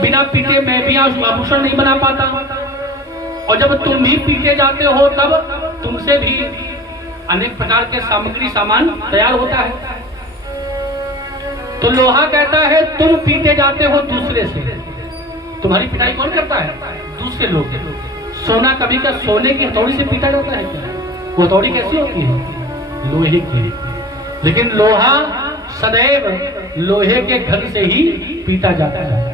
बिना पीटे मैं भी आभूषण नहीं बना पाता, और जब तुम भी पीटे जाते हो तब तुमसे भी अनेक प्रकार के सामग्री सामान तैयार होता है। तो लोहा कहता है तुम पीटे जाते हो दूसरे से, तुम्हारी पिटाई कौन करता है? दूसरे लोग। सोना कभी का सोने की हथौड़ी से पीटा जाता है क्या? वो हथौड़ी कैसी होती है? लोहे की। लेकिन लोहा सदैव लोहे के घर से ही पीटा जाता है।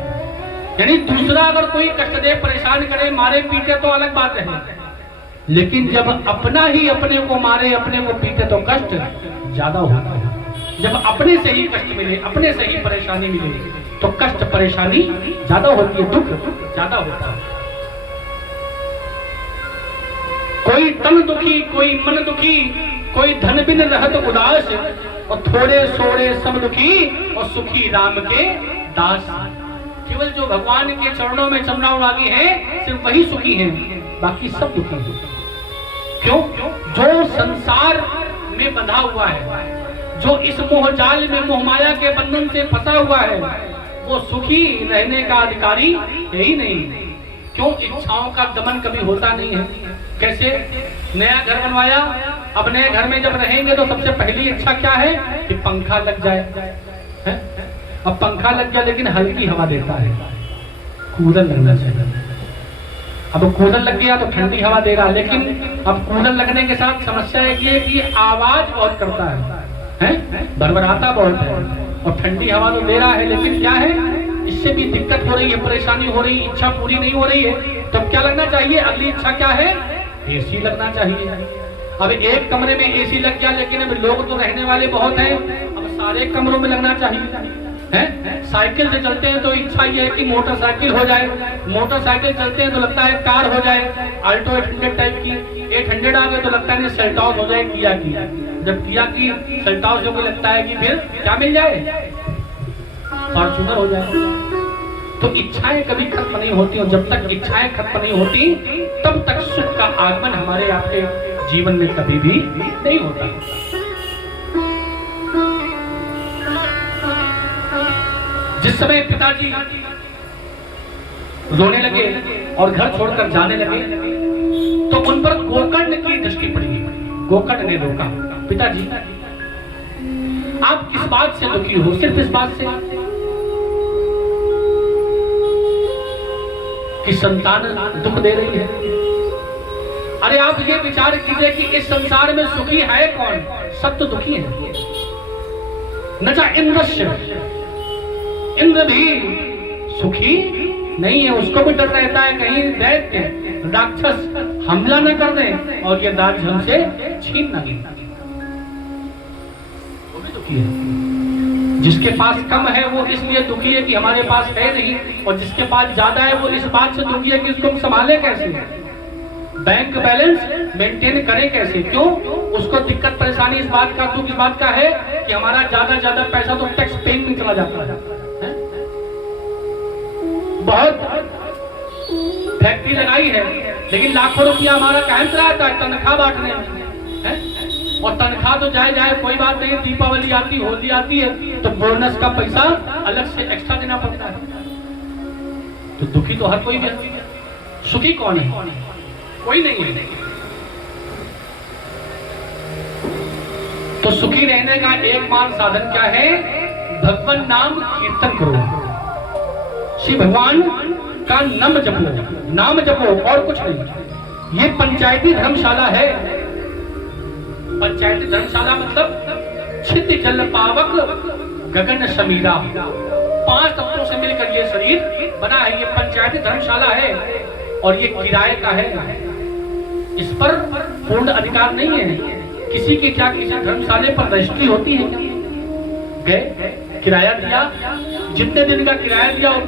यानी दूसरा अगर कोई कष्ट दे, परेशान करे, मारे पीटे तो अलग बात है, लेकिन जब अपना ही अपने को मारे, अपने को पीटे तो कष्ट ज्यादा होता है। जब अपने से ही कष्ट मिले, अपने से ही परेशानी मिले तो कष्ट परेशानी ज्यादा होती है, दुख ज्यादा होता है। कोई तन दुखी, कोई मन दुखी, कोई धन बिन रहत उदास, और थोड़े सोड़े सब दुखी, और सुखी राम के दास। केवल जो भगवान के चरणों में चमड़ा उड़ागी है, सिर्फ वही सुखी है, बाकी सब दुखी है। क्यों? जो संसार में बंधा हुआ है, जो इस मोहजाल में, मोहमाया के बंधन से फंसा हुआ है, वो सुखी रहने का अधिकारी है ही नहीं। क्यों? इच्छाओं का दमन कभी होता नहीं है। कैसे? नया घर बनवाया, अब नए घर में जब रहेंगे तो सबसे पहली इच्छा क्या है कि पंखा लग जाए, है? अब पंखा लग गया लेकिन हल्की हवा देता है, कूलर लगना चाहिए। अब कूलर लग गया तो ठंडी हवा दे रहा, लेकिन अब कूलर लगने के साथ समस्या एक ये कि आवाज बहुत करता है, भरभराता बहुत है, और ठंडी हवा तो दे रहा है, लेकिन क्या है, इससे भी दिक्कत हो रही है, परेशानी हो रही है, इच्छा पूरी नहीं हो रही है। तो क्या लगना चाहिए? अगली इच्छा क्या है? एसी लगना चाहिए। अब एक कमरे में एसी लग गया, लेकिन अब लोग तो रहने वाले बहुत हैं, अब सारे कमरों में लगना चाहिए, है? साइकिल से चलते हैं तो इच्छा ये है कि मोटरसाइकिल हो जाए, मोटरसाइकिल चलते हैं तो लगता है कार हो जाए, अल्टो 800 टाइप की, 800 आ गए तो लगता है सेल्टॉस हो जाए, किया की। जब किया की सेल्टॉस हो लगता है कि फिर क्या मिल जाए? फॉर्च्यूनर हो जाए। तो इच्छाएं कभी खत्म नहीं होती, और जब तक इच्छाएं खत्म नहीं होती तब तक सुख का आगमन हमारे आपके जीवन में कभी भी नहीं होता। जिस समय पिताजी रोने लगे और घर छोड़कर जाने लगे तो उन पर गोकर्ण की दृष्टि पड़ी। गोकर्ण ने रोका, पिताजी आप किस बात से दुखी हो? सिर्फ इस बात से कि संतान दुख दे रही है। अरे आप ये विचार कीजिए कि इस संसार में सुखी है कौन? सब तो दुखी है। न जा इंद्र भी सुखी नहीं है, उसको भी डर रहता है कहीं दैत्य राक्षस हमला न कर दें और ये राज्य हमसे छीन न लें। वो भी दुखी है। जिसके पास कम है वो इसलिए दुखी है कि हमारे पास है नहीं, और जिसके पास ज्यादा है वो इस बात से दुखी है कि उसको हम संभाले कैसे, बैंक बैलेंस मेंटेन करें कैसे। क्यों? उसको दिक्कत परेशानी इस बात का, दुख इस बात का है कि हमारा ज्यादा पैसा तो टैक्स पेइंग में चला जाता है। बहुत फैक्ट्री लगाई है लेकिन लाखों रुपया हमारा कायम चला जाता है तनख्वाह बांटने में, और तनख्वाह तो जाए कोई बात नहीं, दीपावली आती, होली आती है तो बोनस का पैसा अलग से एक्स्ट्रा देना पड़ता है। तो दुखी तो हर कोई है, सुखी कौन है? कोई नहीं है। तो सुखी रहने का एकमात्र साधन क्या है? भगवान नाम कीर्तन करो, श्री भगवान का नाम जपो और कुछ नहीं। ये पंचायती धर्मशाला है। पंचायती धर्मशाला मतलब छिद जल पावक गगन समीरा, 5 तत्वों से मिलकर ये शरीर बना है। ये पंचायती धर्मशाला है और ये किराए का है। इस पर पूर्ण अधिकार नहीं है किसी की। क्या किसी धर्मशाले पर रजिस्ट्री होती है? गए, किराया दिया, जितने दिन का किराया दिया